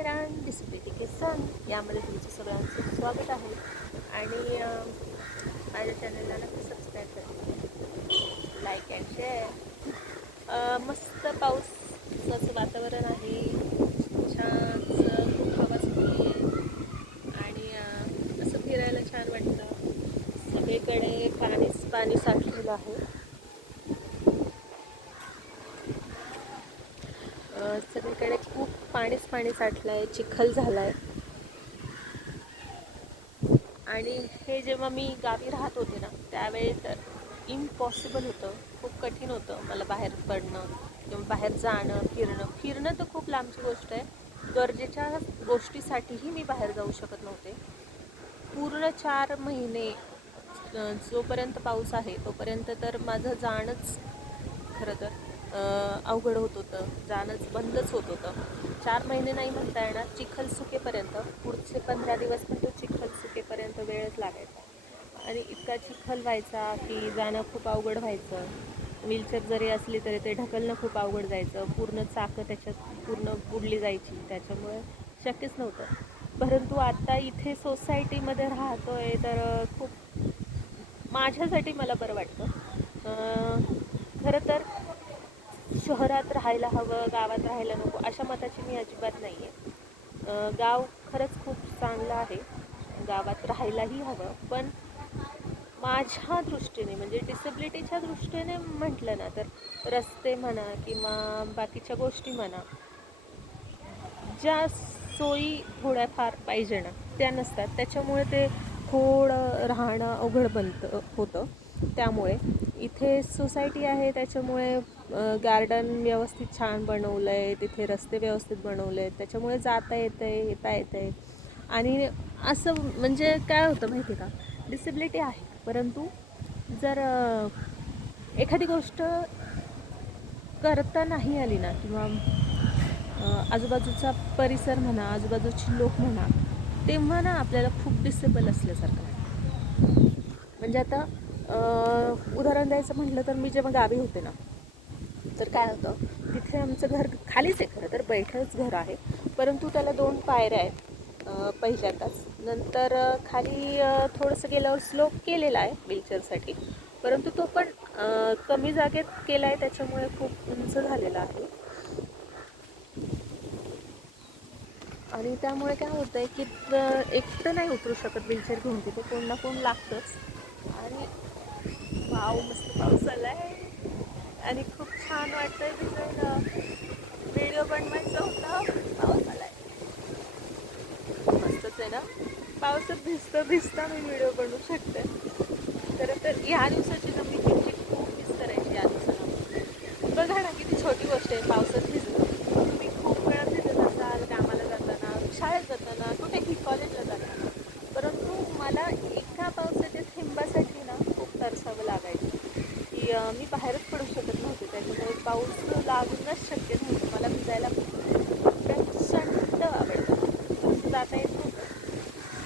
Kieron डिस्प्लिटी सन यामध्ये तुमचं सगळ्यांचं स्वागत आहे. आणि माझ्या चॅनलला नक्की सबस्क्राईब करा. लाईक अँड शेअर मस्त पावसाचं वातावरण आहे छान खूप हवा सुटली आहे आणि अं, असं फिरायला छान वाटतं सगळीकडे पाणीच पाणी साठलेलं आहे अ, सगळीकडे खूप पाणीच पाणी साठलं आहे चिखल झाला आहे आणि हे जेव्हा मी गावी राहत होते ना त्यावेळी तर इम्पॉसिबल होतं खूप कठीण होतं मला बाहेर पडणं किंवा बाहेर जाणं फिरणं. फिरणं तर खूप लांबची गोष्ट आहे. गरजेच्या गोष्टीसाठीही मी बाहेर जाऊ शकत नव्हते. पूर्ण चार महिने जोपर्यंत पाऊस आहे तोपर्यंत तर माझं जाणंच खरं तर. अवघड होत होतं. जाणंच बंदच होत होतं. चार महिने नाही म्हणता येणार चिखल सुकेपर्यंत पुढचे पंधरा दिवस पण तो चिखल सुकेपर्यंत वेळच लागायचा. आणि इतका चिखल व्हायचा की जाणं खूप अवघड व्हायचं. व्हीलचेअर जरी असली तरी ते ढकलणं खूप अवघड जायचं. पूर्ण चाकं त्याच्यात पूर्ण बुडली जायची. त्याच्यामुळे शक्यच नव्हतं. परंतु आता इथे सोसायटीमध्ये राहतो आहे तर खूप माझ्यासाठी मला बरं वाटतं. खरं तर शहरात राहायला हवं गावात राहायला नको अशा मताची मी अजिबात नाही आहे गाव खरंच खूप चांगलं आहे. गावात राहायलाही हवं पण माझ्या दृष्टीने म्हणजे डिसेबिलिटीच्या दृष्टीने म्हटलं ना तर रस्ते म्हणा किंवा बाकीच्या गोष्टी म्हणा ज्या सोयी थोड्याफार पाहिजे ना त्या नसतात. त्याच्यामुळे ते थोडं राहणं अवघड बनतं होतं. त्यामुळे इथे सोसायटी आहे त्याच्यामुळे गार्डन व्यवस्थित छान बनवलं आहे तिथे रस्ते व्यवस्थित बनवले आहेत त्याच्यामुळे जाता येतं आहे येता येतं आहे आणि असं म्हणजे काय होतं माहिती आहे का? डिसेबिलिटी आहे परंतु जर एखादी गोष्ट करता नाही आली ना किंवा आजूबाजूचा परिसर म्हणा आजूबाजूची लोक म्हणा तेव्हा ना आपल्याला खूप डिसेबल असल्यासारखं म्हणजे आता उदाहरण द्यायचं म्हटलं तर मी जेव्हा गावी होते ना तर काय होतं तिथे आमचं घर खालीच आहे खरं तर बैठंच घर आहे. परंतु त्याला दोन पायऱ्या आहेत पहिल्यांदाच. नंतर खाली थोडंसं गेल्यावर स्लोप केलेला आहे व्हीलचेअरसाठी परंतु तो पण कमी जागेत केला आहे त्याच्यामुळे खूप उंच झालेला आहे. आणि त्यामुळे काय होतं आहे की एक एकटं नाही उतरू शकत व्हीलचेअर घेऊन तिथे कोण ना कोण लागतंच. आणि वाव मस्त पाऊस आला आहे आणि खूप छान वाटतंय भिजायला व्हिडिओ बनवायचा होता पाऊस आलाय. मस्तच आहे ना? पावसात भिजता भिजता मी व्हिडिओ बनवू शकते. खरं तर ह्या दिवसात ना मी किती खूप मिस करायची या दिवसाला बघा ना किती छोटी गोष्ट आहे पावसात भिजणं तुम्ही खूप वेळा भिजत असाल कामाला जाताना शाळेत जाताना कुठेही कॉलेजला जाताना परंतु मला एका पावसाच्या थेंबासाठी ना खूप तरसावं लागायचं की अं, मी बाहेरच पडू शकत नव्हते. त्याच्यामुळे पाऊस लागूनच शक्य नव्हतं. मला भिजायला प्रचंड आवडतं जाता येत नव्हतं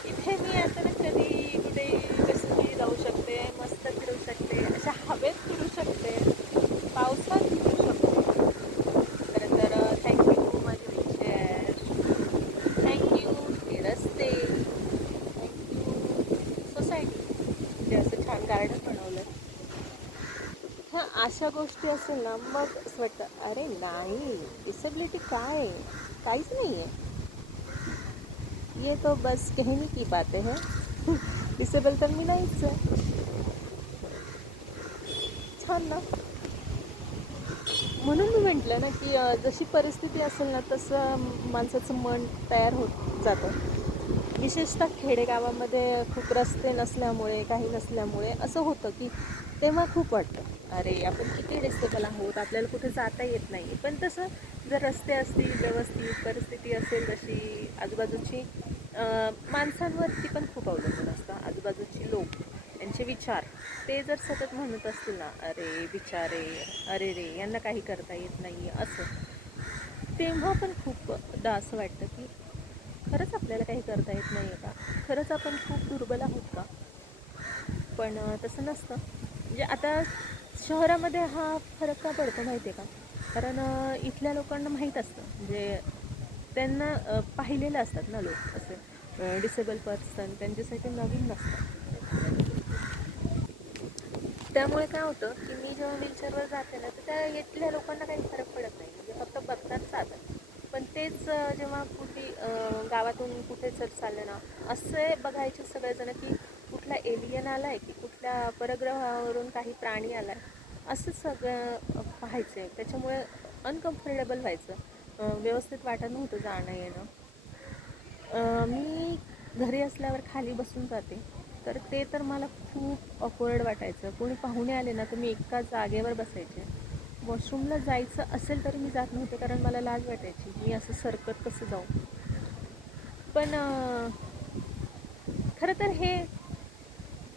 इथे मी आता ना कधी कुठे कसं मी जाऊ शकते मस्त फिरू शकते अशा हवेत फिरू शकते पावसात फिरू शकते खरं तर थँक्यू माझे विचार थँक्यू हे रस्ते थँक्यू सोसायटी जे असं छान गार्डन बनवलं हां अशा गोष्टी असेल ना मग असं वाटतं अरे नाही डिसेबिलिटी काय आहे? काहीच नाही आहे. ये तो बस कहने की बातें हैं। डिसेबल तर मी नाहीच आहे. छान ना. म्हणून मी म्हटलं ना की जशी परिस्थिती असेल ना तसं माणसाचं मन तयार होत जातं. विशेषतः खेडेगावामध्ये खूप रस्ते नसल्यामुळे काही नसल्यामुळे असं होतं की तेव्हा खूप वाटतं. अरे आपण किती डिस्टेबल आहोत? आपल्याला कुठे जाता येत नाही. पण तसं जर रस्ते असतील व्यवस्थित परिस्थिती असेल तशी आजूबाजूची माणसांवरती पण खूप अवलंबून असतं. आजूबाजूची लोक यांचे विचार ते जर सतत म्हणत असतील ना अरे बिचारे अरे रे यांना काही करता येत नाही असं तेव्हा पण खूपदा असं वाटतं की खरंच आपल्याला काही करता येत नाही आहे का? खरंच आपण खूप दुर्बल आहोत का? पण तसं नसतं. म्हणजे आता शहरामध्ये हा फरक का पडतो माहिती आहे का? कारण इथल्या लोकांना माहीत असतं. म्हणजे त्यांना पाहिलेलं असतात ना लोक असे. डिसेबल पर्सन त्यांच्यासाठी नवीन नसतात. त्यामुळे काय होतं की मी जेव्हा व्हीलचेअरवर जाते ना तर त्या इथल्या लोकांना काही फरक पडत नाही. म्हणजे फक्त बघतात जातात पण तेच जेव्हा कुठे गावातून कुठे जर चाललं ना असे बघायचे सगळेजण की कुठला एलियन आला आहे की कुठल्या परग्रहावरून काही प्राणी आला आहे असं सगळं पाहायचं आहे त्याच्यामुळे अनकम्फर्टेबल व्हायचं. व्यवस्थित वाटत नव्हतं जाणं येणं. मी घरी असल्यावर खाली बसून जाते. तर ते तर मला खूप ऑकवर्ड वाटायचं. कोणी पाहुणे आले ना तर मी एका जागेवर बसायचे. वॉशरूमला जायचं असेल तरी मी जात नव्हते कारण मला लाज वाटायची मी असं सरकत कसं जाऊ. पण खरं तर हे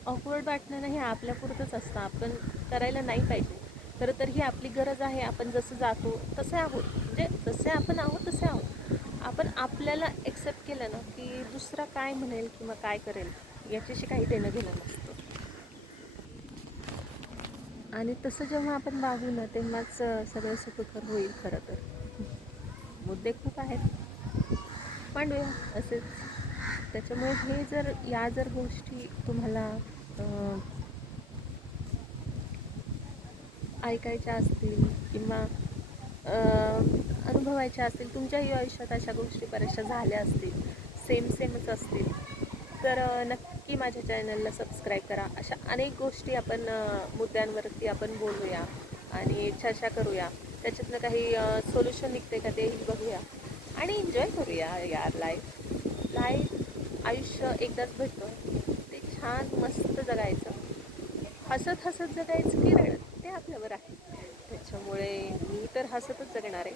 ऑकवर्ड वाटणं ना हे आपल्यापुरतंच असतं. आपण करायला नाही पाहिजे. खरं तर ही आपली गरज आहे आपण जसं जातो तसे आहोत. म्हणजे जसे आपण आहोत तसे आहोत. आपण आपल्याला एक्सेप्ट केलं ना की दुसरा काय म्हणेल किंवा काय करेल याच्याशी काही देणं घेणं नसतं आणि तसं जेव्हा आपण वागू ना तेव्हाच सगळं सुखकर होईल खरं तर. मुद्दे खूप आहेत. मांडूया असेच. त्याच्यामुळे हे जर या जर गोष्टी तुम्हाला ऐकायच्या असतील किंवा अनुभवायच्या असतील तुमच्याही आयुष्यात अशा गोष्टी बऱ्याचशा झाल्या असतील. सेम सेमच असतील. तर नक्की नक्की माझ्या चॅनलला सबस्क्राईब करा. अशा अनेक गोष्टी आपण मुद्द्यांवरती आपण बोलूया आणि चर्चा करूया. त्याच्यातनं काही सोल्युशन निघते का तेही बघूया. आणि एन्जॉय करूया यार लाईफ लाईफ आयुष्य एकदाच भेटतं ते छान मस्त जगायचं. हसत हसत जगायचं की रडत ते आपल्यावर आहे. त्याच्यामुळे मी तर हसतच जगणार आहे.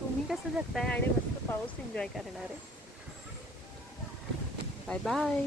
तुम्ही कसं जगताय आणि मस्त पाऊस एन्जॉय करणार आहे. Bye bye